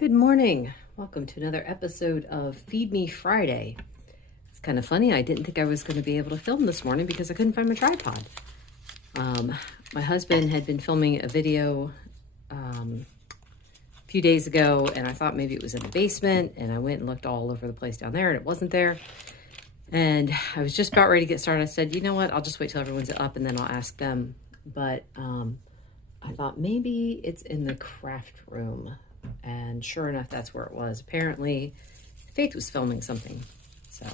Good morning. Welcome to another episode of Feed Me Friday. It's kind of funny. I didn't think I was going to be able to film this morning because I couldn't find my tripod. My husband had been filming a video a few days ago, and I thought maybe it was in the basement, and I went and looked all over the place down there, and it wasn't there. And I was just about ready to get started. I said, you know what? I'll just wait till everyone's up, and then I'll ask them. But I thought maybe it's in the craft room. And sure enough, that's where it was. Apparently, Faith was filming something. So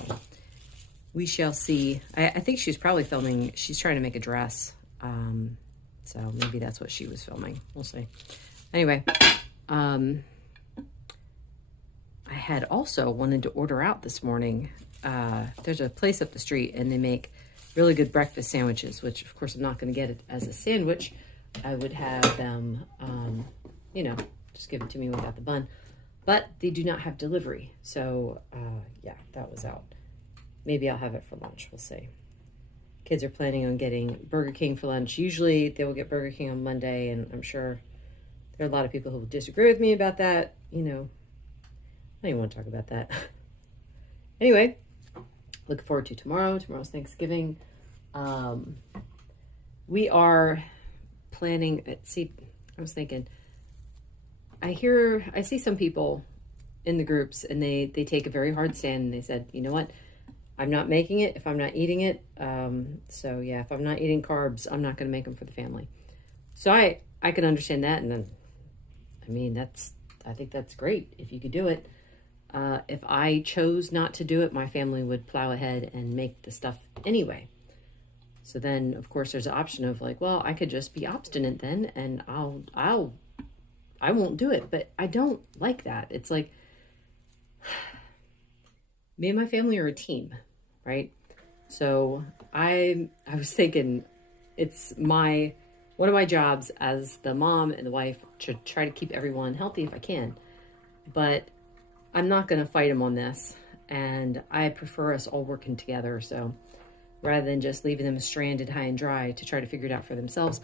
we shall see. I think she's probably filming. She's trying to make a dress. So maybe that's what she was filming. We'll see. Anyway, I had also wanted to order out this morning. There's a place up the street, and they make really good breakfast sandwiches, which, of course, I'm not going to get it as a sandwich. I would have them, just give it to me without the bun. But they do not have delivery. So, yeah, that was out. Maybe I'll have it for lunch. We'll see. Kids are planning on getting Burger King for lunch. Usually they will get Burger King on Monday, and I'm sure there are a lot of people who will disagree with me about that. I don't even want to talk about that. Anyway, looking forward to tomorrow. Tomorrow's Thanksgiving. We are planning, I was thinking, I see some people in the groups, and they take a very hard stand, and they said, you know what, I'm not making it if I'm not eating it. So yeah, if I'm not eating carbs, I'm not going to make them for the family. So I can understand that. And then, I think that's great if you could do it. If I chose not to do it, my family would plow ahead and make the stuff anyway. So then, of course, there's an option of like, well, I could just be obstinate then, and I won't do it. But I don't like that. It's like, me and my family are a team, right? So I was thinking it's one of my jobs as the mom and the wife to try to keep everyone healthy if I can. But I'm not going to fight them on this. And I prefer us all working together. So rather than just leaving them stranded high and dry to try to figure it out for themselves,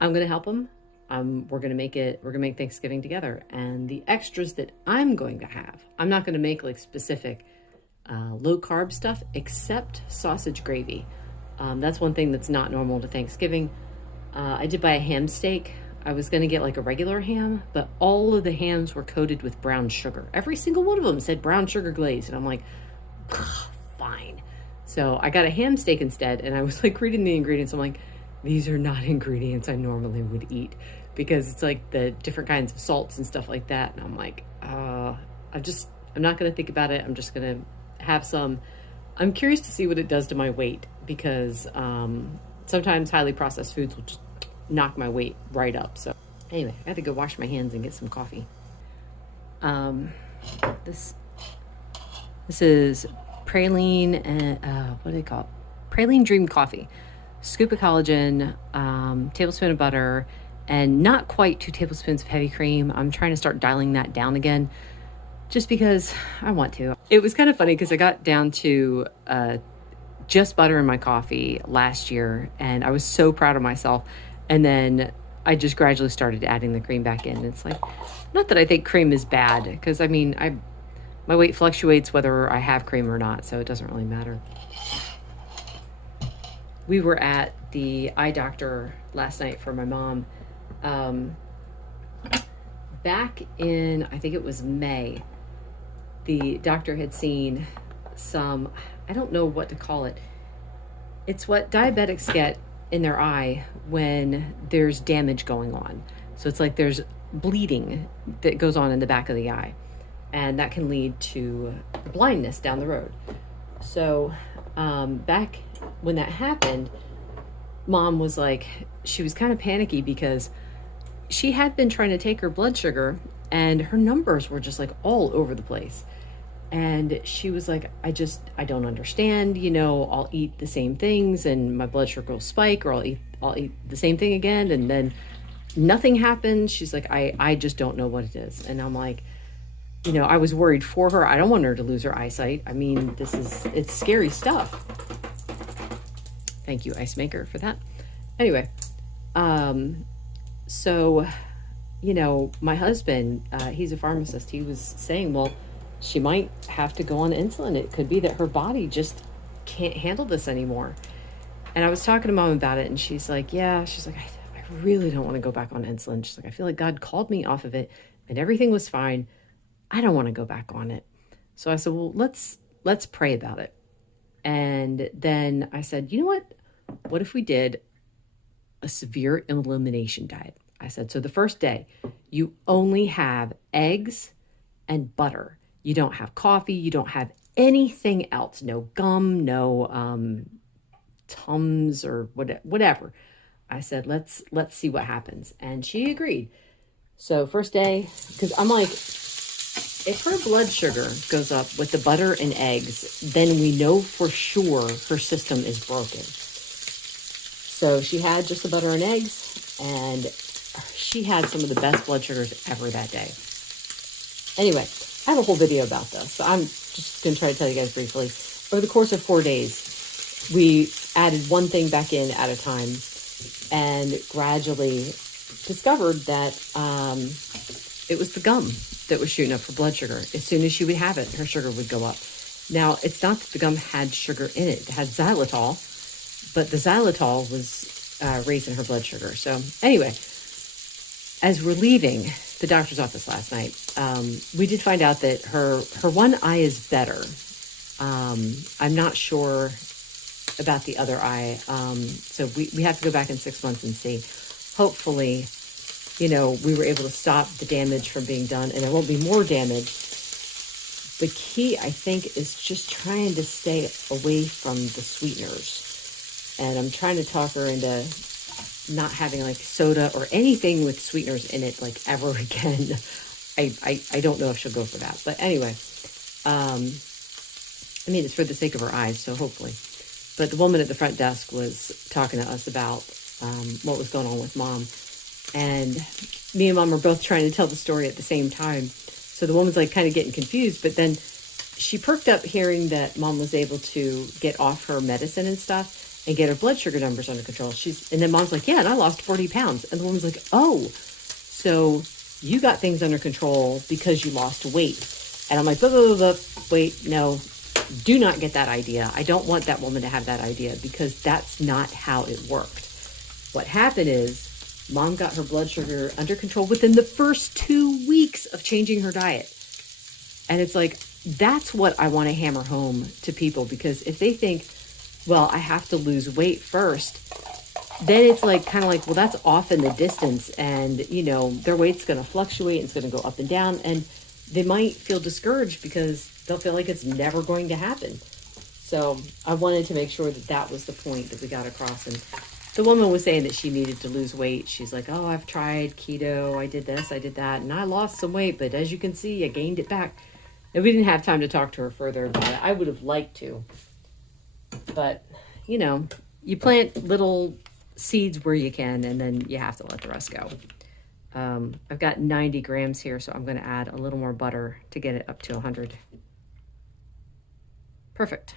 I'm going to help them. We're going to make Thanksgiving together. And the extras that I'm going to have, I'm not going to make like specific low carb stuff except sausage gravy. That's one thing that's not normal to Thanksgiving. I did buy a ham steak. I was going to get like a regular ham, but all of the hams were coated with brown sugar. Every single one of them said brown sugar glaze. And I'm like, fine. So I got a ham steak instead. And I was like reading the ingredients. I'm like, these are not ingredients I normally would eat, because it's like the different kinds of salts and stuff like that. And I'm like, I'm not going to think about it. I'm just going to have some. I'm curious to see what it does to my weight, because sometimes highly processed foods will just knock my weight right up. So anyway, I have to go wash my hands and get some coffee. This is praline and what do they call it? Praline Dream Coffee. Scoop of collagen, tablespoon of butter, and not quite 2 tablespoons of heavy cream. I'm trying to start dialing that down again, just because I want to. It was kind of funny because I got down to just butter in my coffee last year, and I was so proud of myself. And then I just gradually started adding the cream back in. It's like, not that I think cream is bad, because my weight fluctuates whether I have cream or not, so it doesn't really matter. We were at the eye doctor last night for my mom. Back in, I think it was May, the doctor had seen some, I don't know what to call it. It's what diabetics get in their eye when there's damage going on. So it's like there's bleeding that goes on in the back of the eye, and that can lead to blindness down the road. So back when that happened, Mom was like, she was kind of panicky because she had been trying to take her blood sugar, and her numbers were just like all over the place. And she was like, I don't understand, I'll eat the same things and my blood sugar will spike, or I'll eat the same thing again, and then nothing happens. She's like, I just don't know what it is. And I'm like, I was worried for her. I don't want her to lose her eyesight. It's scary stuff. Thank you, Ice Maker, for that. Anyway, so my husband, he's a pharmacist. He was saying, well, she might have to go on insulin. It could be that her body just can't handle this anymore. And I was talking to Mom about it, and she's like, I really don't want to go back on insulin. She's like, I feel like God called me off of it and everything was fine. I don't want to go back on it. So I said, well, let's pray about it. And then I said, you know what if we did a severe elimination diet? I said, so the first day you only have eggs and butter. You don't have coffee. You don't have anything else. No gum, no Tums or whatever. I said, let's see what happens. And she agreed. So first day, because I'm like, if her blood sugar goes up with the butter and eggs, then we know for sure her system is broken. So she had just the butter and eggs, and she had some of the best blood sugars ever that day. Anyway, I have a whole video about this, so I'm just going to try to tell you guys briefly. Over the course of 4 days, we added one thing back in at a time and gradually discovered that it was the gum that was shooting up her blood sugar. As soon as she would have it, her sugar would go up. Now, it's not that the gum had sugar in it. It had xylitol, but the xylitol was raising her blood sugar. So anyway, as we're leaving the doctor's office last night, we did find out that her one eye is better. I'm not sure about the other eye. So we have to go back in 6 months and see. Hopefully, we were able to stop the damage from being done and there won't be more damage. The key, I think, is just trying to stay away from the sweeteners. And I'm trying to talk her into not having like soda or anything with sweeteners in it like ever again. I don't know if she'll go for that. But anyway, it's for the sake of her eyes, so hopefully. But the woman at the front desk was talking to us about what was going on with Mom. And me and Mom were both trying to tell the story at the same time. So the woman's like kind of getting confused. But then she perked up hearing that Mom was able to get off her medicine and stuff and get her blood sugar numbers under control. And then Mom's like, yeah, and I lost 40 pounds. And the woman's like, oh, so you got things under control because you lost weight. And I'm like, wait, no. Do not get that idea. I don't want that woman to have that idea because that's not how it worked. What happened is Mom got her blood sugar under control within the first 2 weeks of changing her diet. And it's like, that's what I want to hammer home to people, because if they think, well, I have to lose weight first, then it's like kind of like, well, that's off in the distance and, their weight's going to fluctuate. It's going to go up and down. And they might feel discouraged because they'll feel like it's never going to happen. So I wanted to make sure that was the point that we got across. And the woman was saying that she needed to lose weight. She's like, oh, I've tried keto. I did this, I did that. And I lost some weight, but as you can see, I gained it back. And we didn't have time to talk to her further about it. I would have liked to. But, you plant little seeds where you can, and then you have to let the rest go. I've got 90 grams here, so I'm going to add a little more butter to get it up to 100. Perfect.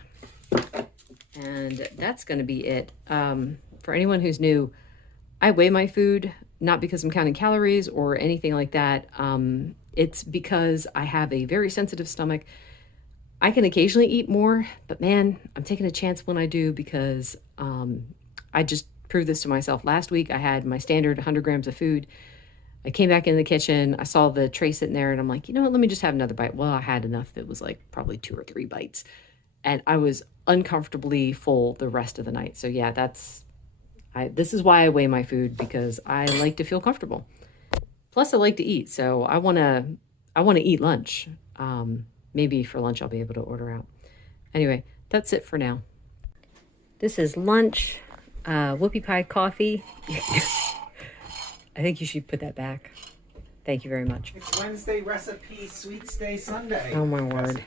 And that's going to be it. For anyone who's new, I weigh my food, not because I'm counting calories or anything like that. It's because I have a very sensitive stomach. I can occasionally eat more, but man, I'm taking a chance when I do because I just proved this to myself. Last week, I had my standard 100 grams of food. I came back in the kitchen. I saw the tray sitting there and I'm like, let me just have another bite. Well, I had enough that was like probably 2 or 3 bites. And I was uncomfortably full the rest of the night. So yeah, this is why I weigh my food, because I like to feel comfortable. Plus I like to eat. So I want to eat lunch. Maybe for lunch, I'll be able to order out. Anyway, that's it for now. This is lunch, whoopie pie coffee. I think you should put that back. Thank you very much. It's Wednesday recipe, Sweets Day Sunday. Oh my word.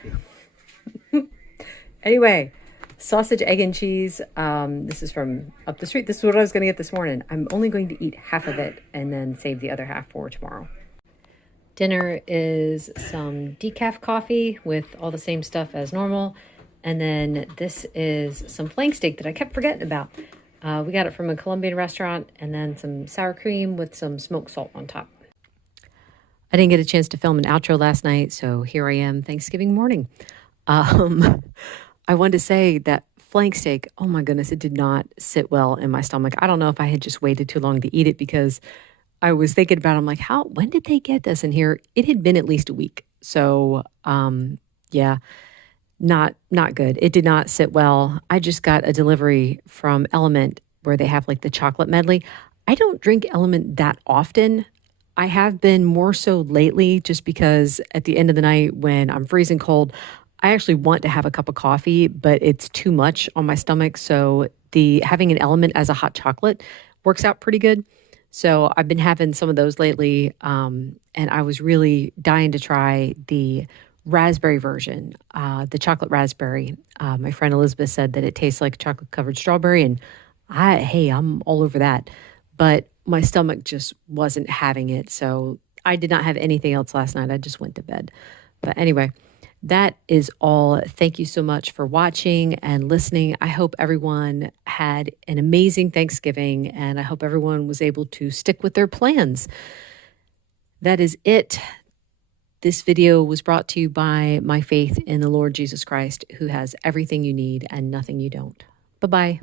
Anyway, sausage, egg, and cheese. This is from up the street. This is what I was going to get this morning. I'm only going to eat half of it and then save the other half for tomorrow. Dinner is some decaf coffee with all the same stuff as normal. And then this is some flank steak that I kept forgetting about. We got it from a Colombian restaurant, and then some sour cream with some smoked salt on top. I didn't get a chance to film an outro last night, so here I am Thanksgiving morning. I wanted to say that flank steak, oh my goodness, it did not sit well in my stomach. I don't know if I had just waited too long to eat it because I was thinking about it. I'm like, when did they get this in here? It had been at least a week. So, yeah, not good. It did not sit well. I just got a delivery from Element where they have like the chocolate medley. I don't drink Element that often. I have been more so lately just because at the end of the night when I'm freezing cold, I actually want to have a cup of coffee, but it's too much on my stomach. So the having an Element as a hot chocolate works out pretty good. So I've been having some of those lately, and I was really dying to try the raspberry version, the chocolate raspberry. My friend Elizabeth said that it tastes like chocolate covered strawberry, and I'm all over that. But my stomach just wasn't having it, so I did not have anything else last night. I just went to bed. But anyway, that is all. Thank you so much for watching and listening. I hope everyone had an amazing Thanksgiving, and I hope everyone was able to stick with their plans. That is it. This video was brought to you by my faith in the Lord Jesus Christ, who has everything you need and nothing you don't. Bye-bye.